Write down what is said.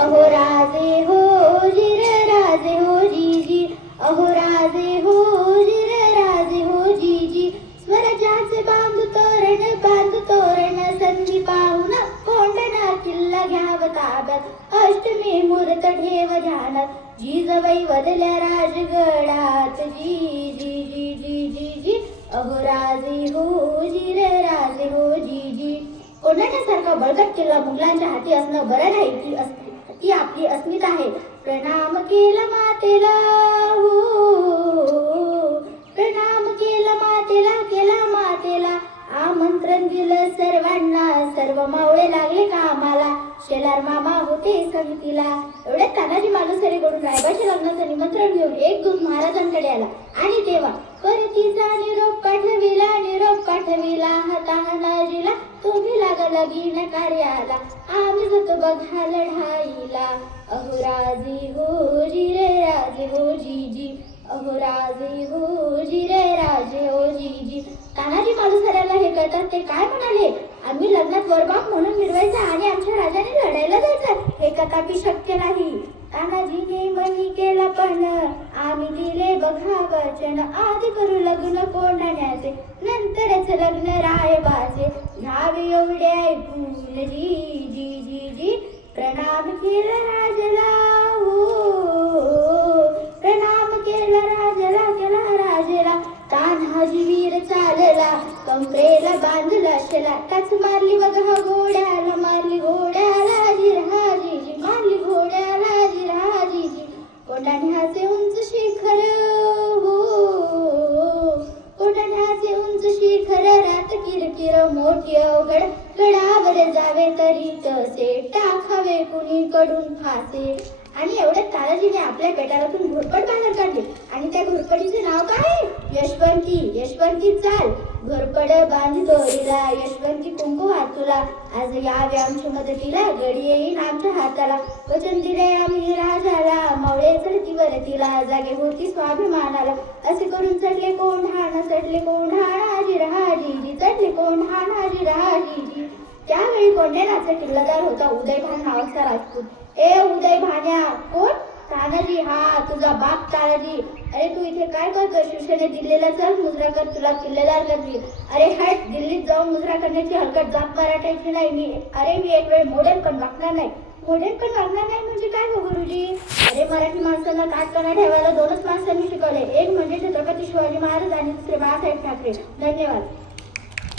अहो राजे हो जिर राजे हो जी अहो राजे हो जिर राजे हो जी स्वराज्याचे बांधू तोरण संधी पाहून कोंढणा किल्ला घ्याव ताब्यात अष्टमी मुहूर्त ठेव ध्यानात जिजाबाई वदल्या राजगडात जी अहो राजे हो जिर राजे हो जी कोंढाण्यासारखा बळकट किल्ला मुघलांच्या हाती असणं बरं नाही ती आपली अस्मिता आहे. प्रणाम केला मातेला हो प्रणाम केला मातेला आमंत्रण दिलं सर्वांना सर्व मावळे लागले कामाला शेलार मामा होते संगतीला. एवढ्यात तानाजी मालुसरेकडून रायबाच्या लग्नाचं निमंत्रण घेऊन एक दूत महाराजांकडे आला आणि तेव्हा परतीचा निरोप पाठविला हाताहानाजीला तुम्ही लागा लगीन कार्याला आम्ही जातो बघा लढाईला. अहो राजे हो जिरे राजे हो जी अहो राजे हो जिरे राजे हो जी तानाजी मालुसऱ्याला हे कळतात ते काय म्हणाले, आम्ही लग्नात वरबाप म्हणून मिरवायचा आणि आमच्या राजाने लढायला जायचं हे कदापि शक्य नाही. तानाजीने मनी केला पण आम्ही दिले बघा वचन आधी करू लग्न कोंढाण्याचे नंतरच लग्न रायबाचे घ्यावे एवढे ऐकून जी प्रणाम केला राजला हो प्रणाम केला राजला तान्हाजी वीर चालला कंबरेला बांधला शेला टाच मारली बघा घोड्याला मारली घोड्याला जिरहाजी मारली घोड्याला जिरहाजी कोंढाण्याचे उंच शिखर हो कोंढाण्याचे उंच शिखर रात किरकिर मोठी अवघड गडावर जावे तरी तसे टाकावे कुणीकडून फासे. आणि एवढ्यात तानाजीने आपल्या पेटारातून घोरपड बाहेर काढली आणि त्या घोरपडीचे नाव काय यशवंती चाल घोरपड बांधी दोरीला यशवंती कुंकू हातुला आज यावे आमच्या मदतीला गडी येईन आमच्या हाताला वचन दिले आम्ही राजाला मावळे चढतीवर तिला जागे होती स्वाभिमानाला असे करून चढले कोंढाणा जिरहाजी चढले कोंढाणा जिरहाजी. त्यावेळी कोंढाण्याचा किल्लादार होता उदयभान नावाचा राजपूत. ए उदय भान्या कोण? तानाजी हा तुझा बाप तानाजी. अरे तू इथे काय करतो? शिवसेने दिल्लीला चल मुजरा कर तुला किल्लेदार करतील. अरे हट दिल्लीत जाऊन मुजरा करण्याची हलकट जात मराठायची नाही मी. अरे मी एक वेळ मोडेल पण वागणार नाही म्हणजे काय हो गुरुजी? अरे मराठी माणसांना काटकणा ठेवायला दोनच माणसांनी शिकवले एक म्हणजे छत्रपती शिवाजी महाराज आणि दुसरे बाळासाहेब ठाकरे. धन्यवाद.